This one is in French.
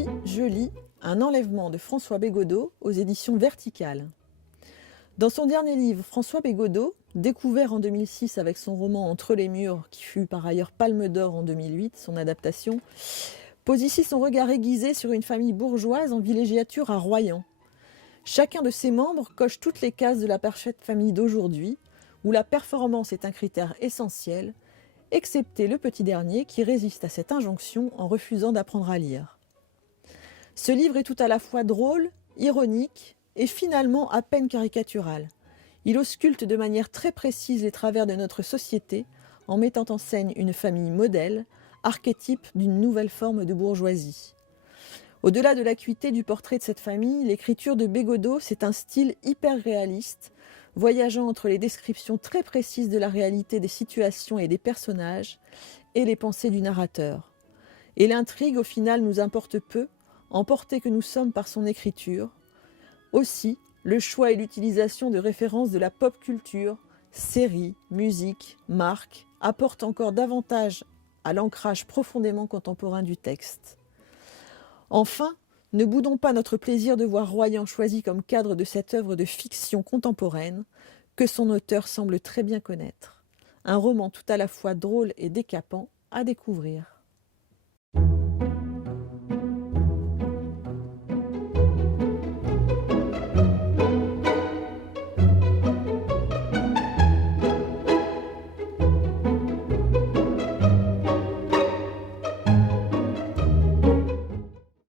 Aujourd'hui, je lis Un enlèvement de François Bégodeau aux éditions Verticales. Dans son dernier livre, François Bégodeau, découvert en 2006 avec son roman Entre les murs, qui fut par ailleurs Palme d'Or en 2008, son adaptation, pose ici son regard aiguisé sur une famille bourgeoise en villégiature à Royan. Chacun de ses membres coche toutes les cases de la parfaite famille d'aujourd'hui, où la performance est un critère essentiel, excepté le petit dernier qui résiste à cette injonction en refusant d'apprendre à lire. Ce livre est tout à la fois drôle, ironique et finalement à peine caricatural. Il ausculte de manière très précise les travers de notre société en mettant en scène une famille modèle, archétype d'une nouvelle forme de bourgeoisie. Au-delà de l'acuité du portrait de cette famille, l'écriture de Bégodeau, c'est un style hyper réaliste, voyageant entre les descriptions très précises de la réalité des situations et des personnages et les pensées du narrateur. Et l'intrigue, au final, nous importe peu, emportés que nous sommes par son écriture. Aussi, le choix et l'utilisation de références de la pop culture, séries, musique, marques, apportent encore davantage à l'ancrage profondément contemporain du texte. Enfin, ne boudons pas notre plaisir de voir Royan choisi comme cadre de cette œuvre de fiction contemporaine que son auteur semble très bien connaître. Un roman tout à la fois drôle et décapant à découvrir.